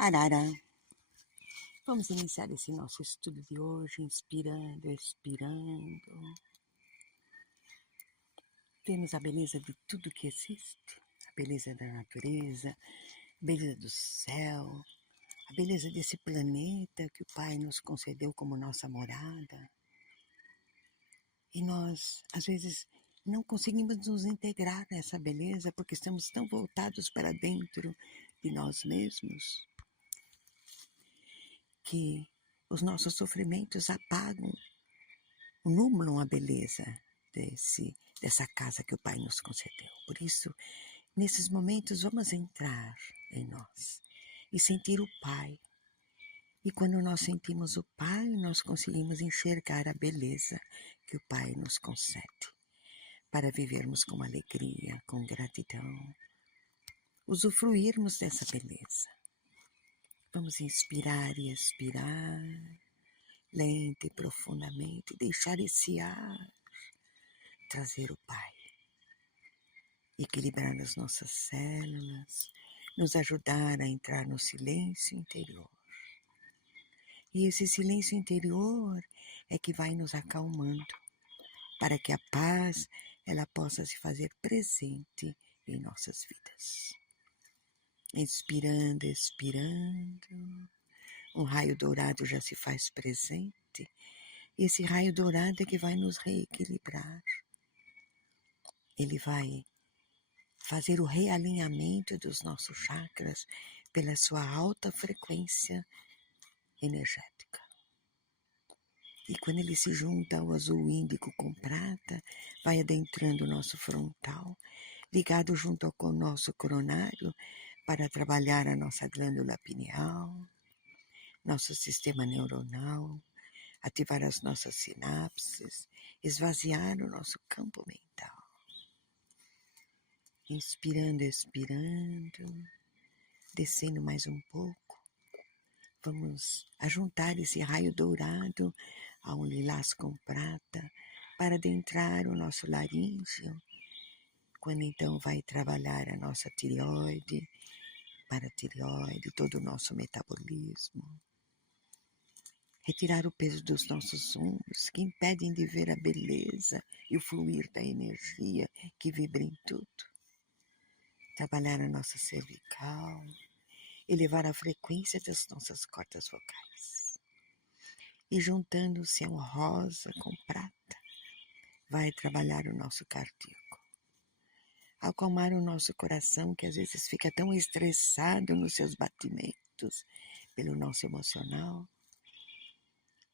Arara. Vamos iniciar esse nosso estudo de hoje, inspirando, expirando. Temos a beleza de tudo que existe, a beleza da natureza, a beleza do céu, a beleza desse planeta que o Pai nos concedeu como nossa morada. E nós, às vezes, não conseguimos nos integrar nessa beleza porque estamos tão voltados para dentro de nós mesmos que os nossos sofrimentos apagam, nublam a beleza dessa casa que o Pai nos concedeu. Por isso, nesses momentos, vamos entrar em nós e sentir o Pai. E quando nós sentimos o Pai, nós conseguimos enxergar a beleza que o Pai nos concede, para vivermos com alegria, com gratidão, usufruirmos dessa beleza. Vamos inspirar e expirar, lenta e profundamente, deixar esse ar trazer o Pai, equilibrar as nossas células, nos ajudar a entrar no silêncio interior. E esse silêncio interior é que vai nos acalmando, para que a paz ela possa se fazer presente em nossas vidas. Inspirando, expirando, um raio dourado já se faz presente. Esse raio dourado é que vai nos reequilibrar. Ele vai fazer o realinhamento dos nossos chakras pela sua alta frequência energética. E quando ele se junta ao azul índico com prata, vai adentrando o nosso frontal, ligado junto ao nosso coronário, para trabalhar a nossa glândula pineal, nosso sistema neuronal, ativar as nossas sinapses, esvaziar o nosso campo mental. Inspirando, expirando, descendo mais um pouco. Vamos ajuntar esse raio dourado a um lilás com prata para adentrar o nosso laríngeo, quando então vai trabalhar a nossa tireoide, paratireoide, todo o nosso metabolismo. Retirar o peso dos nossos ombros, que impedem de ver a beleza e o fluir da energia que vibra em tudo. Trabalhar a nossa cervical, elevar a frequência das nossas cordas vocais. E juntando-se a um rosa com prata, vai trabalhar o nosso cardíaco. Acalmar o nosso coração, que às vezes fica tão estressado nos seus batimentos pelo nosso emocional.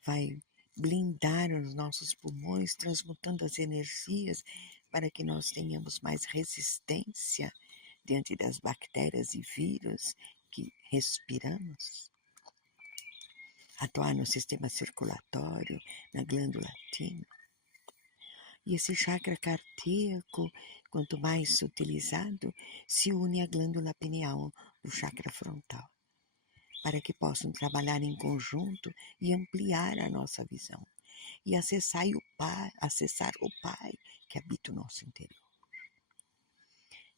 Vai blindar os nossos pulmões, transmutando as energias para que nós tenhamos mais resistência diante das bactérias e vírus que respiramos. Atuar no sistema circulatório, na glândula timo. E esse chakra cardíaco, quanto mais utilizado, se une à glândula pineal do chakra frontal, para que possam trabalhar em conjunto e ampliar a nossa visão e acessar o Pai que habita o nosso interior.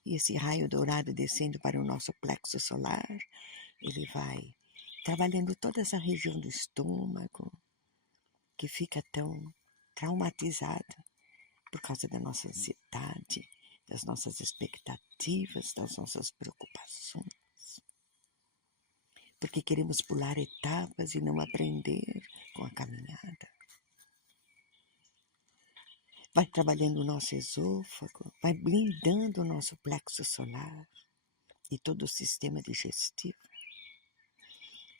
E esse raio dourado descendo para o nosso plexo solar, ele vai trabalhando toda essa região do estômago, que fica tão traumatizada por causa da nossa ansiedade, das nossas expectativas, das nossas preocupações. Porque queremos pular etapas e não aprender com a caminhada. Vai trabalhando o nosso esôfago, vai blindando o nosso plexo solar e todo o sistema digestivo.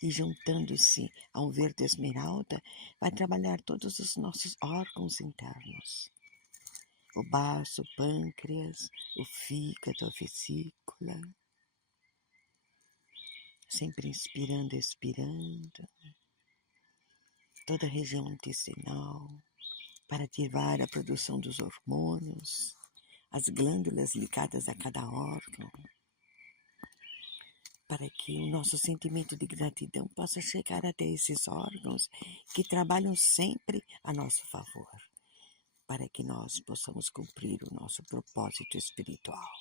E juntando-se a um verde esmeralda, vai trabalhar todos os nossos órgãos internos. O baço, o pâncreas, o fígado, a vesícula. Sempre inspirando e expirando. Toda a região intestinal, para ativar a produção dos hormônios, as glândulas ligadas a cada órgão, para que o nosso sentimento de gratidão possa chegar até esses órgãos que trabalham sempre a nosso favor, para que nós possamos cumprir o nosso propósito espiritual.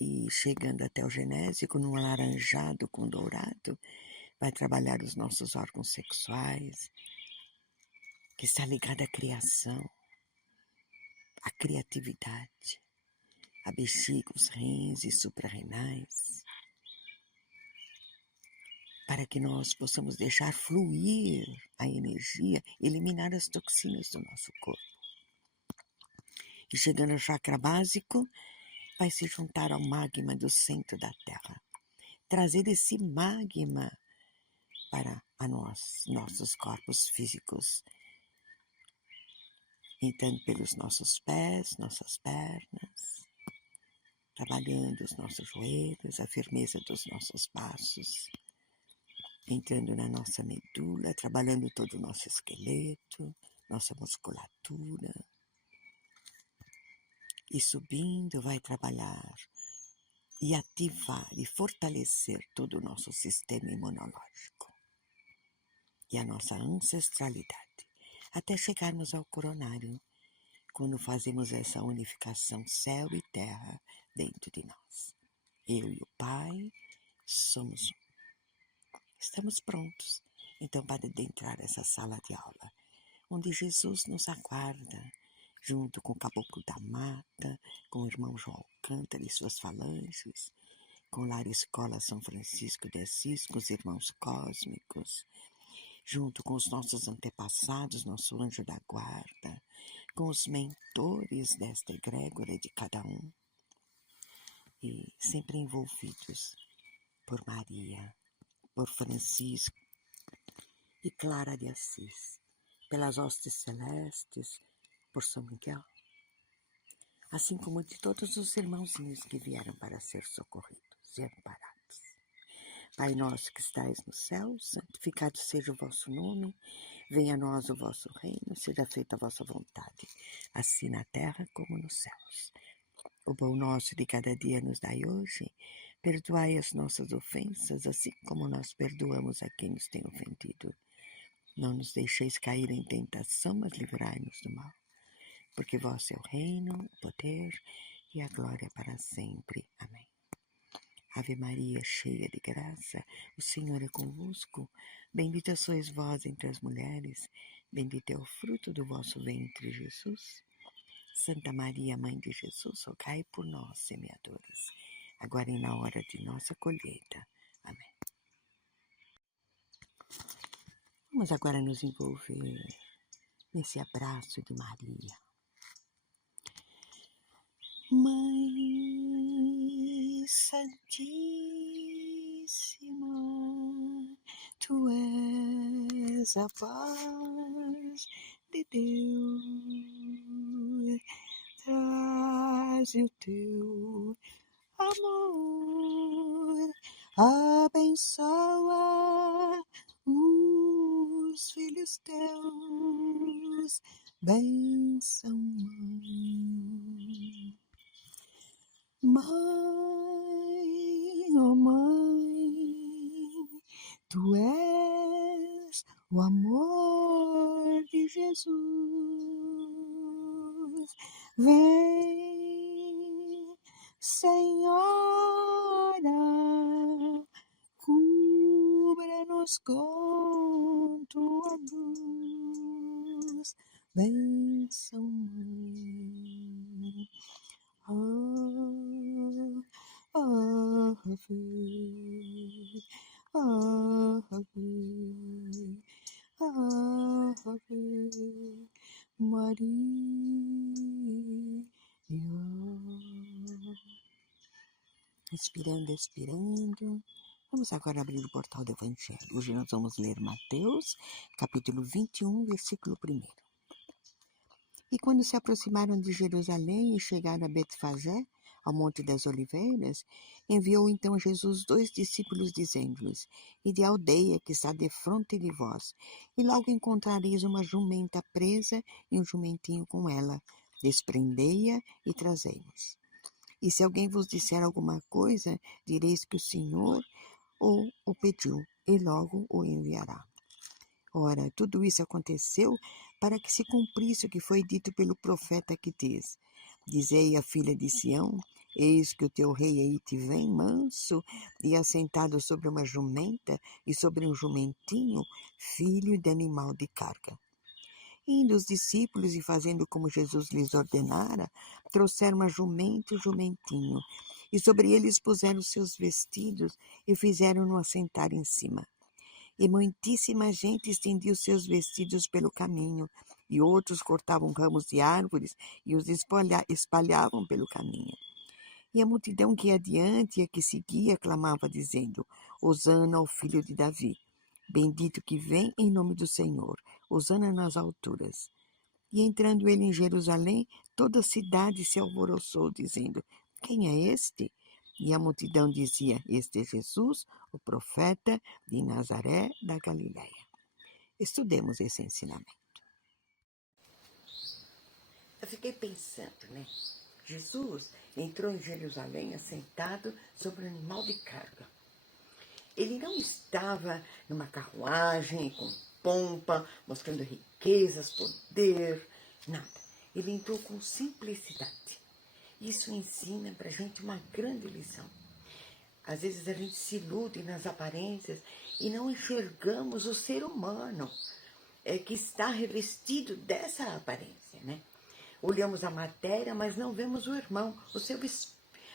e chegando até o genésico, num alaranjado com dourado, vai trabalhar os nossos órgãos sexuais, que está ligado à criação, à criatividade, a bexiga, os rins e suprarrenais, para que nós possamos deixar fluir a energia, eliminar as toxinas do nosso corpo. E chegando ao chakra básico, vai se juntar ao magma do centro da Terra. Trazer esse magma para nossos corpos físicos, entrando pelos nossos pés, nossas pernas, trabalhando os nossos joelhos, a firmeza dos nossos passos, entrando na nossa medula, trabalhando todo o nosso esqueleto, nossa musculatura, e subindo vai trabalhar e ativar e fortalecer todo o nosso sistema imunológico e a nossa ancestralidade, até chegarmos ao coronário, quando fazemos essa unificação céu e terra dentro de nós. Eu e o Pai somos um. Estamos prontos, então, para adentrar essa sala de aula, onde Jesus nos aguarda, junto com o caboclo da mata, com o irmão João Alcântara e suas falanges, com o Lar Escola São Francisco de Assis, com os irmãos cósmicos, junto com os nossos antepassados, nosso anjo da guarda, com os mentores desta egrégora de cada um, e sempre envolvidos por Maria, por Francisco e Clara de Assis, pelas hostes celestes, por São Miguel, assim como de todos os irmãozinhos que vieram para ser socorridos e amparados. Pai nosso que estais no céu, santificado seja o vosso nome, venha a nós o vosso reino, seja feita a vossa vontade, assim na terra como nos céus. O pão nosso de cada dia nos dai hoje, perdoai as nossas ofensas, assim como nós perdoamos a quem nos tem ofendido. Não nos deixeis cair em tentação, mas livrai-nos do mal. Porque vosso é o reino, o poder e a glória para sempre. Amém. Ave Maria, cheia de graça, o Senhor é convosco. Bendita sois vós entre as mulheres, bendito é o fruto do vosso ventre, Jesus. Santa Maria, Mãe de Jesus, rogai por nós, semeadores, agora e na hora de nossa colheita. Amém. Vamos agora nos envolver nesse abraço de Maria. Mãe Santíssima, Tu és a paz de Deus, traze o Teu amor, abençoa os filhos Teus, bênção Mãe. Mãe, oh Mãe, Tu és o amor de Jesus. Vem, Senhora, cubra-nos com Tua luz. Bênção Mãe. Ave, Ave, Ave Maria. Respirando, expirando. Vamos agora abrir o portal do Evangelho. Hoje nós vamos ler Mateus, capítulo 21, versículo 1. E quando se aproximaram de Jerusalém e chegaram a Betfagé, ao Monte das Oliveiras, enviou então Jesus 2 discípulos, dizendo-lhes: Ide à aldeia que está defronte de vós, e logo encontrareis uma jumenta presa e um jumentinho com ela. Desprendei-a e trazei-nos. E se alguém vos disser alguma coisa, direis que o Senhor o pediu, e logo o enviará. Ora, tudo isso aconteceu para que se cumprisse o que foi dito pelo profeta que diz: Dizei à filha de Sião, Eis que o teu rei aí te vem, manso, e assentado sobre uma jumenta e sobre um jumentinho, filho de animal de carga. Indo os discípulos e fazendo como Jesus lhes ordenara, trouxeram a jumenta e o jumentinho, e sobre eles puseram seus vestidos e fizeram-no assentar em cima. E muitíssima gente estendia os seus vestidos pelo caminho, e outros cortavam ramos de árvores e os espalhavam pelo caminho. E a multidão que ia adiante e a que seguia clamava, dizendo: Hosana ao filho de Davi, bendito que vem em nome do Senhor, hosana nas alturas. E entrando ele em Jerusalém, toda a cidade se alvoroçou, dizendo: Quem é este? E a multidão dizia: Este é Jesus, o profeta de Nazaré da Galiléia. Estudemos esse ensinamento. Eu fiquei pensando, né? Jesus entrou em Jerusalém assentado sobre um animal de carga. Ele não estava numa carruagem com pompa, mostrando riquezas, poder, nada. Ele entrou com simplicidade. Isso ensina para a gente uma grande lição. Às vezes a gente se ilude nas aparências e não enxergamos o ser humano que está revestido dessa aparência, né? Olhamos a matéria, mas não vemos o irmão,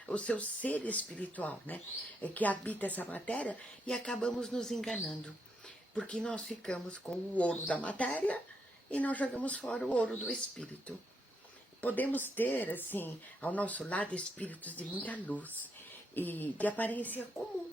o seu ser espiritual, né? Que habita essa matéria, e acabamos nos enganando. Porque nós ficamos com o ouro da matéria e nós jogamos fora o ouro do espírito. Podemos ter, assim, ao nosso lado espíritos de muita luz e de aparência comum.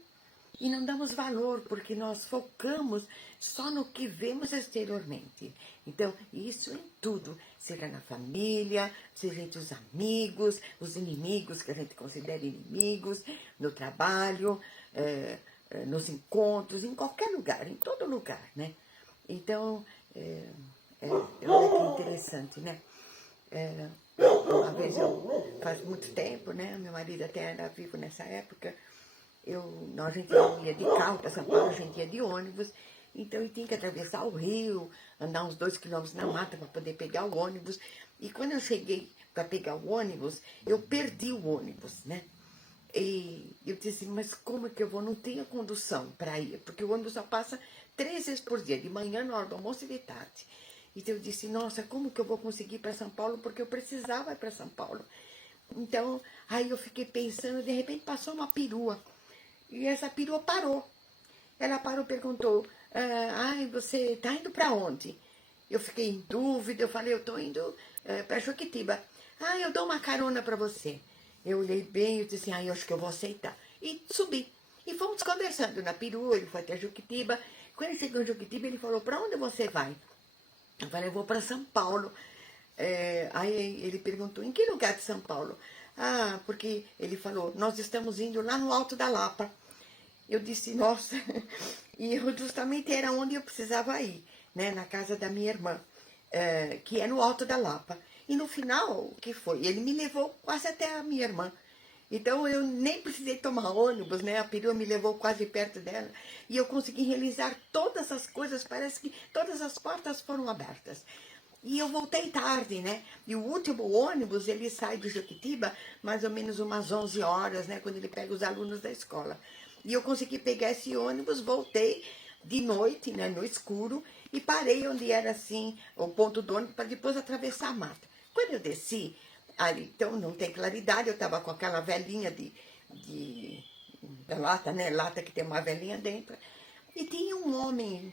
E não damos valor, porque nós focamos só no que vemos exteriormente. Então, isso em tudo, seja na família, seja entre os amigos, os inimigos que a gente considera inimigos, no trabalho, nos encontros, em qualquer lugar, em todo lugar, né? Então, olha que interessante, né? Uma vez, faz muito tempo, né? Meu marido até era vivo nessa época. A gente ia de carro para São Paulo, a gente ia de ônibus, então eu tinha que atravessar o rio, andar uns 2 quilômetros na mata para poder pegar o ônibus. E quando eu cheguei para pegar o ônibus, eu perdi o ônibus, né? E eu disse, mas como é que eu vou? Não tenho condução para ir, porque o ônibus só passa 3 vezes por dia, de manhã, na hora do almoço e de tarde. Então eu disse, nossa, como que eu vou conseguir ir para São Paulo? Porque eu precisava ir para São Paulo. Então, aí eu fiquei pensando, de repente passou uma perua. E essa perua parou. Ela parou e perguntou, ai, você está indo para onde? Eu fiquei em dúvida, eu falei, eu estou indo para Juquitiba. Ah, eu dou uma carona para você. Eu olhei bem e disse, eu acho que eu vou aceitar. E subi. E fomos conversando na perua, ele foi até Juquitiba. Quando ele chegou em Juquitiba, ele falou, para onde você vai? Eu falei, eu vou para São Paulo. Aí ele perguntou, em que lugar de São Paulo? Ah, porque ele falou, nós estamos indo lá no Alto da Lapa. Eu disse, nossa, e eu justamente era onde eu precisava ir, né, na casa da minha irmã, que é no Alto da Lapa. E no final, o que foi? Ele me levou quase até a minha irmã. Então eu nem precisei tomar ônibus, né? A perua me levou quase perto dela. E eu consegui realizar todas as coisas, parece que todas as portas foram abertas. E eu voltei tarde, né? E o último ônibus, ele sai de Jequitiba mais ou menos umas 11 horas, né? Quando ele pega os alunos da escola. E eu consegui pegar esse ônibus, voltei de noite, né? No escuro, e parei onde era, assim, o ponto do ônibus, para depois atravessar a mata. Quando eu desci, ali, então não tem claridade, eu estava com aquela velinha da lata, né? Lata que tem uma velinha dentro. E tinha um homem,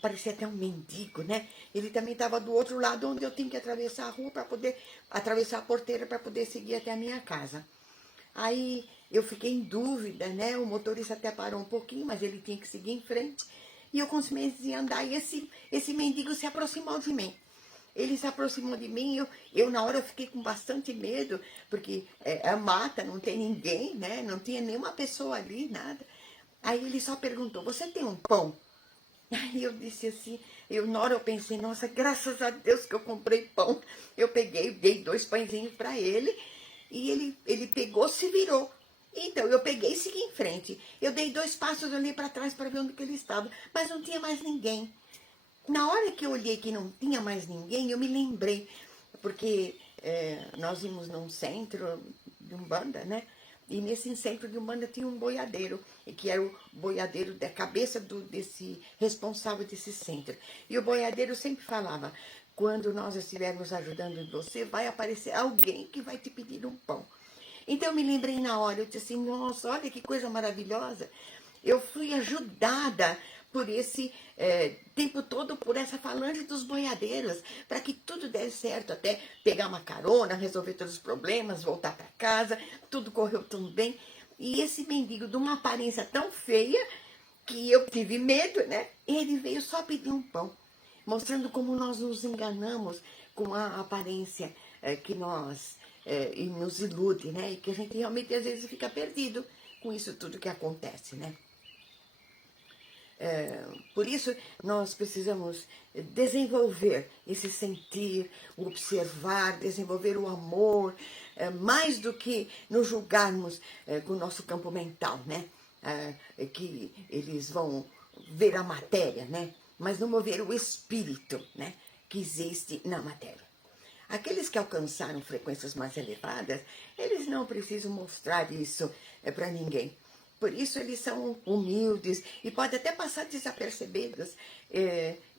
parecia até um mendigo, né? Ele também estava do outro lado, onde eu tinha que atravessar a rua para poder atravessar a porteira para poder seguir até a minha casa. Aí eu fiquei em dúvida, né? O motorista até parou um pouquinho, mas ele tinha que seguir em frente. E eu comecei a andar e esse mendigo se aproximou de mim. Ele se aproximou de mim, eu na hora eu fiquei com bastante medo, porque é mata, não tem ninguém, né? Não tinha nenhuma pessoa ali, nada. Aí ele só perguntou, você tem um pão? Aí eu disse assim, na hora eu pensei, nossa, graças a Deus que eu comprei pão. Eu peguei, dei 2 pãezinhos para ele, e ele pegou, se virou. Então, eu peguei e segui em frente. Eu dei 2 passos, olhei para trás para ver onde que ele estava, mas não tinha mais ninguém. Na hora que eu olhei que não tinha mais ninguém, eu me lembrei, porque nós íamos num centro de Umbanda, né? E nesse centro de Umbanda tinha um boiadeiro, que era o boiadeiro da cabeça desse responsável desse centro. E o boiadeiro sempre falava, quando nós estivermos ajudando você, vai aparecer alguém que vai te pedir um pão. Então eu me lembrei na hora, eu disse assim, nossa, olha que coisa maravilhosa. Eu fui ajudada por esse tempo todo, por essa falange dos boiadeiros, para que tudo desse certo, até pegar uma carona, resolver todos os problemas, voltar para casa, tudo correu tão bem. E esse mendigo, de uma aparência tão feia, que eu tive medo, né? Ele veio só pedir um pão, mostrando como nós nos enganamos com a aparência que nós e nos ilude, né? E que a gente realmente às vezes fica perdido com isso tudo que acontece, né? Por isso, nós precisamos desenvolver esse sentir, observar, desenvolver o amor, mais do que nos julgarmos com o nosso campo mental, né? Que eles vão ver a matéria, né? Mas não mover o espírito, né? Que existe na matéria. Aqueles que alcançaram frequências mais elevadas, eles não precisam mostrar isso para ninguém. Por isso eles são humildes e podem até passar desapercebidos.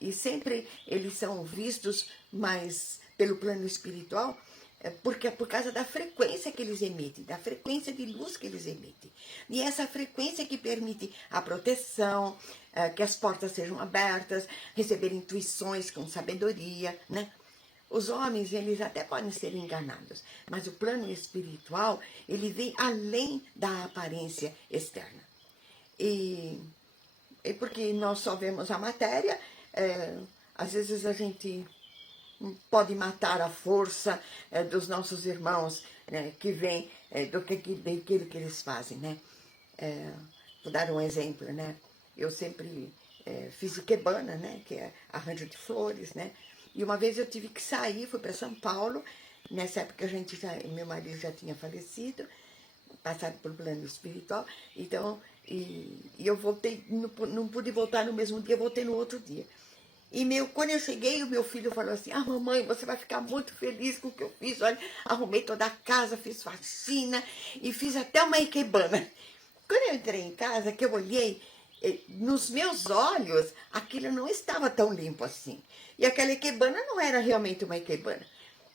E sempre eles são vistos mais pelo plano espiritual, porque é por causa da frequência que eles emitem, da frequência de luz que eles emitem. E essa frequência que permite a proteção, que as portas sejam abertas, receber intuições com sabedoria, né? Os homens, eles até podem ser enganados, mas o plano espiritual, ele vem além da aparência externa. E porque nós só vemos a matéria, às vezes a gente pode matar a força dos nossos irmãos, né, que vem daquilo que eles fazem, né? Vou dar um exemplo, né? Eu sempre fiz ikebana, né? Que é arranjo de flores, né? E uma vez eu tive que sair, fui para São Paulo. Nessa época meu marido já tinha falecido, passado pelo plano espiritual. Então, eu voltei, não pude voltar no mesmo dia, voltei no outro dia. E quando eu cheguei, o meu filho falou assim, mamãe, você vai ficar muito feliz com o que eu fiz. Olha, arrumei toda a casa, fiz faxina e fiz até uma ikebana. Quando eu entrei em casa, que eu olhei, nos meus olhos, aquilo não estava tão limpo assim. E aquela ikebana não era realmente uma ikebana.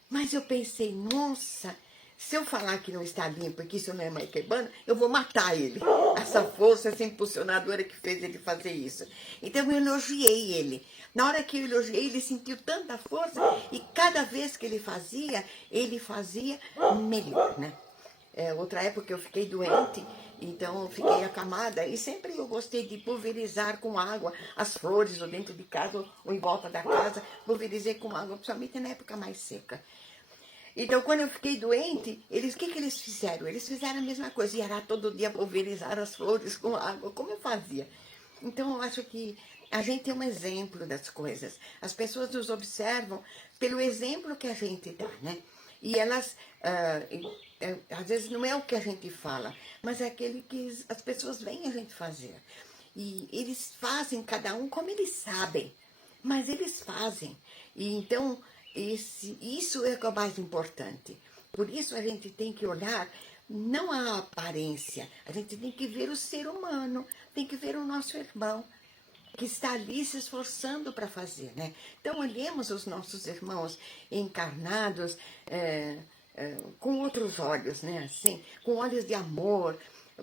Mas eu pensei, nossa, se eu falar que não está limpo e que isso não é uma ikebana, eu vou matar ele. Essa força, essa impulsionadora que fez ele fazer isso. Então eu elogiei ele. Na hora que eu elogiei, ele sentiu tanta força e cada vez que ele fazia melhor, né? Outra época eu fiquei doente, então eu fiquei acamada e sempre eu gostei de pulverizar com água as flores ou dentro de casa ou em volta da casa, pulverizei com água, principalmente na época mais seca. Então, quando eu fiquei doente, o que eles fizeram? Eles fizeram a mesma coisa, ia lá todo dia pulverizar as flores com água, como eu fazia. Então, eu acho que a gente é um exemplo das coisas. As pessoas nos observam pelo exemplo que a gente dá, né? E elas, às vezes, não é o que a gente fala, mas é aquele que as pessoas veem a gente fazer. E eles fazem, cada um como eles sabem, mas eles fazem. E então, isso é o mais importante. Por isso a gente tem que olhar não a aparência, a gente tem que ver o ser humano, tem que ver o nosso irmão, que está ali se esforçando para fazer, né? Então, olhemos os nossos irmãos encarnados com outros olhos, né? Assim, com olhos de amor,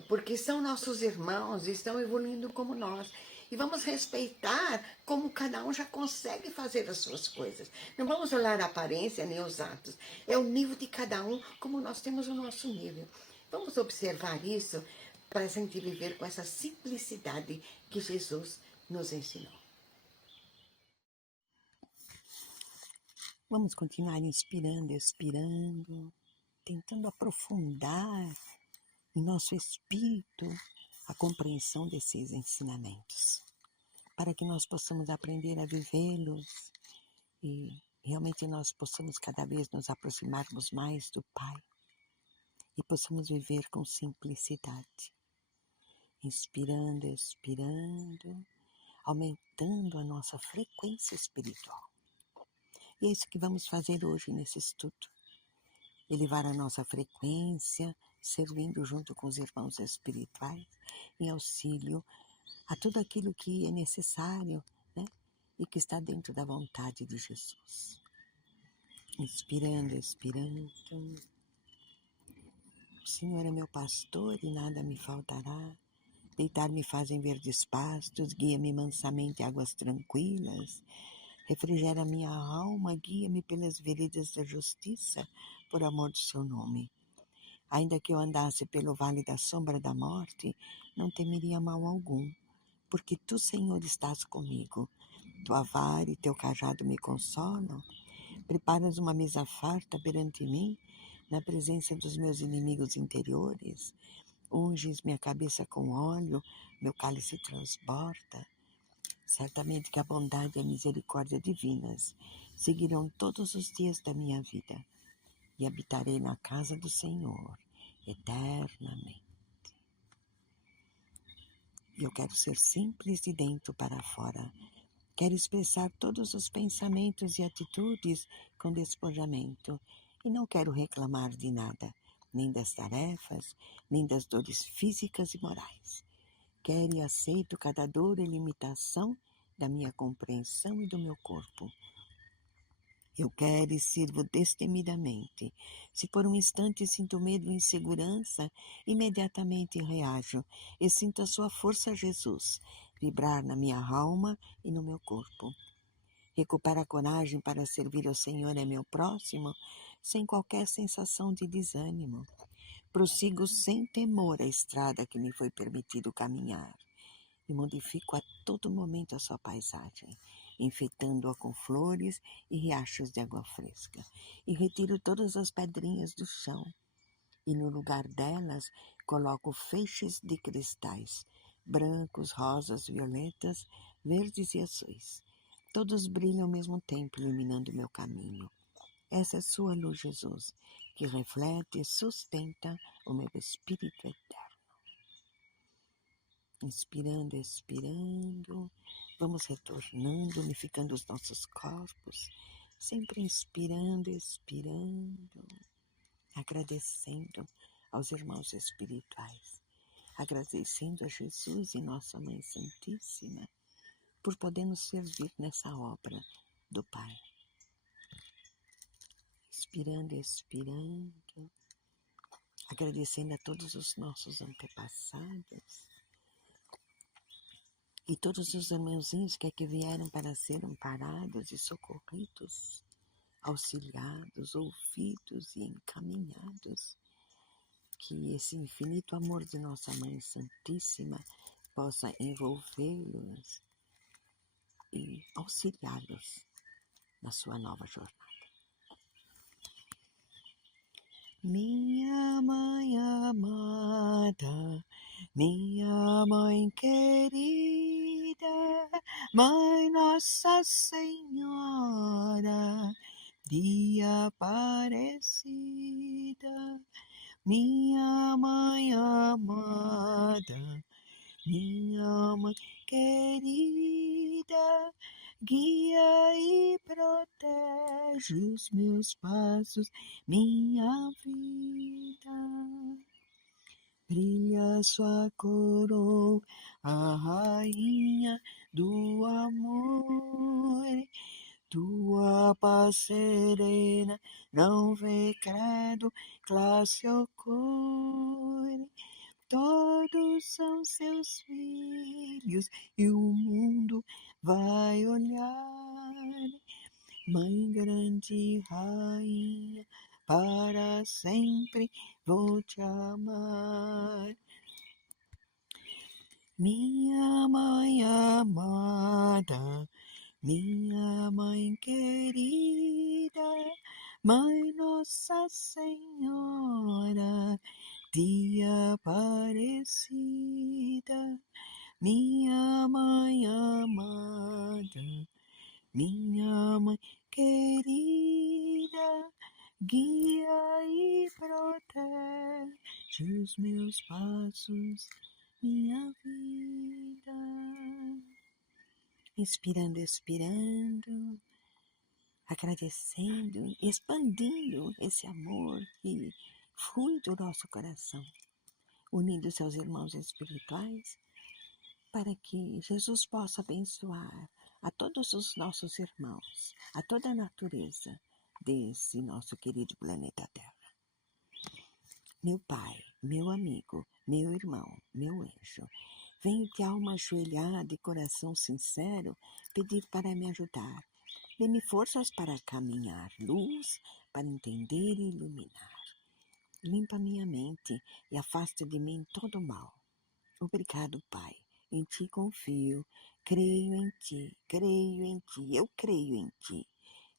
porque são nossos irmãos e estão evoluindo como nós. E vamos respeitar como cada um já consegue fazer as suas coisas. Não vamos olhar a aparência nem os atos. É o nível de cada um, como nós temos o nosso nível. Vamos observar isso para a gente viver com essa simplicidade que Jesus nos ensinou. Vamos continuar inspirando, expirando, tentando aprofundar em nosso espírito a compreensão desses ensinamentos, para que nós possamos aprender a vivê-los e realmente nós possamos cada vez nos aproximarmos mais do Pai e possamos viver com simplicidade. Inspirando, expirando, aumentando a nossa frequência espiritual. E é isso que vamos fazer hoje nesse estudo. Elevar a nossa frequência servindo junto com os irmãos espirituais em auxílio a tudo aquilo que é necessário, né? E que está dentro da vontade de Jesus. Inspirando, expirando. O Senhor é meu pastor e nada me faltará. Deitar-me faz em verdes pastos, guia-me mansamente a águas tranquilas. Refrigera minha alma, guia-me pelas veredas da justiça, por amor do seu nome. Ainda que eu andasse pelo vale da sombra da morte, não temeria mal algum, porque tu, Senhor, estás comigo. Tua vara e teu cajado me consolam. Preparas uma mesa farta perante mim, na presença dos meus inimigos interiores. Unges minha cabeça com óleo, meu cálice transborda. Certamente que a bondade e a misericórdia divinas seguirão todos os dias da minha vida, e habitarei na casa do Senhor eternamente. Eu quero ser simples de dentro para fora. Quero expressar todos os pensamentos e atitudes com despojamento, e não quero reclamar de nada, nem das tarefas, nem das dores físicas e morais. Quero e aceito cada dor e limitação da minha compreensão e do meu corpo. Eu quero e sirvo destemidamente. Se por um instante sinto medo e insegurança, imediatamente reajo e sinto a sua força, Jesus, vibrar na minha alma e no meu corpo. Recupero a coragem para servir ao Senhor e meu próximo, sem qualquer sensação de desânimo. Prossigo sem temor a estrada que me foi permitido caminhar e modifico a todo momento a sua paisagem, enfeitando-a com flores e riachos de água fresca. E retiro todas as pedrinhas do chão, e no lugar delas coloco feixes de cristais, brancos, rosas, violetas, verdes e azuis. Todos brilham ao mesmo tempo, iluminando o meu caminho. Essa é sua luz, Jesus, que reflete e sustenta o meu espírito eterno. Inspirando, expirando, vamos retornando, unificando os nossos corpos, sempre inspirando, expirando, agradecendo aos irmãos espirituais, agradecendo a Jesus e Nossa Mãe Santíssima por podermos servir nessa obra do Pai. Inspirando, expirando, agradecendo a todos os nossos antepassados, e todos os irmãozinhos que aqui vieram para ser amparados e socorridos, auxiliados, ouvidos e encaminhados, que esse infinito amor de Nossa Mãe Santíssima possa envolvê-los e auxiliá-los na sua nova jornada. Minha mãe amada, minha mãe querida, Mãe Nossa Senhora de Aparecida, minha mãe amada, minha mãe querida, guia e protege os meus passos, minha vida. Brilha sua coroa, a rainha do amor. Tua paz serena não vê credo, classe ou cor. Todos são seus filhos e o mundo vai olhar. Mãe grande rainha, para sempre vou te amar. Minha mãe amada, minha mãe querida, Mãe Nossa Senhora de Aparecida, minha mãe amada, minha mãe querida, guia e protege os meus passos, minha vida. Inspirando, expirando, agradecendo, expandindo esse amor que flui do nosso coração, unidos aos irmãos espirituais, para que Jesus possa abençoar a todos os nossos irmãos, a toda a natureza desse nosso querido planeta Terra. Meu Pai, meu amigo, meu irmão, meu anjo, venho de alma ajoelhada e coração sincero pedir para me ajudar. Dê-me forças para caminhar, luz para entender e iluminar. Limpa minha mente e afasta de mim todo o mal. Obrigado, Pai. Em Ti confio, creio em Ti, eu creio em Ti.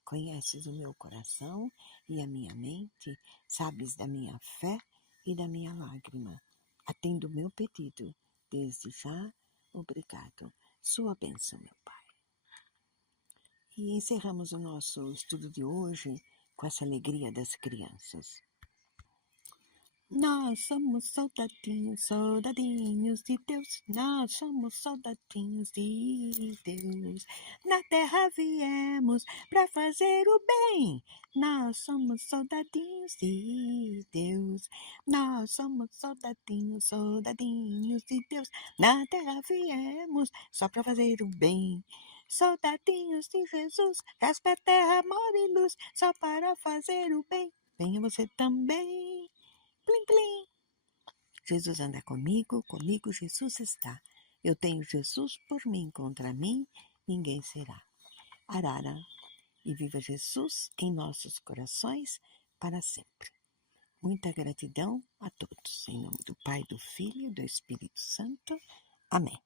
Conheces o meu coração e a minha mente, sabes da minha fé e da minha lágrima. Atendo o meu pedido, desde já, obrigado. Sua bênção, meu Pai. E encerramos o nosso estudo de hoje com essa alegria das crianças. Nós somos soldadinhos, soldadinhos de Deus. Nós somos soldadinhos de Deus. Na terra viemos para fazer o bem. Nós somos soldadinhos de Deus. Nós somos soldadinhos, soldadinhos de Deus. Na terra viemos só para fazer o bem. Soldadinhos de Jesus, raspa a terra, amor e luz, só para fazer o bem. Venha você também. Plim, plim. Jesus anda comigo, comigo Jesus está. Eu tenho Jesus por mim, contra mim ninguém será. Arara, e viva Jesus em nossos corações para sempre. Muita gratidão a todos. Em nome do Pai, do Filho e do Espírito Santo. Amém.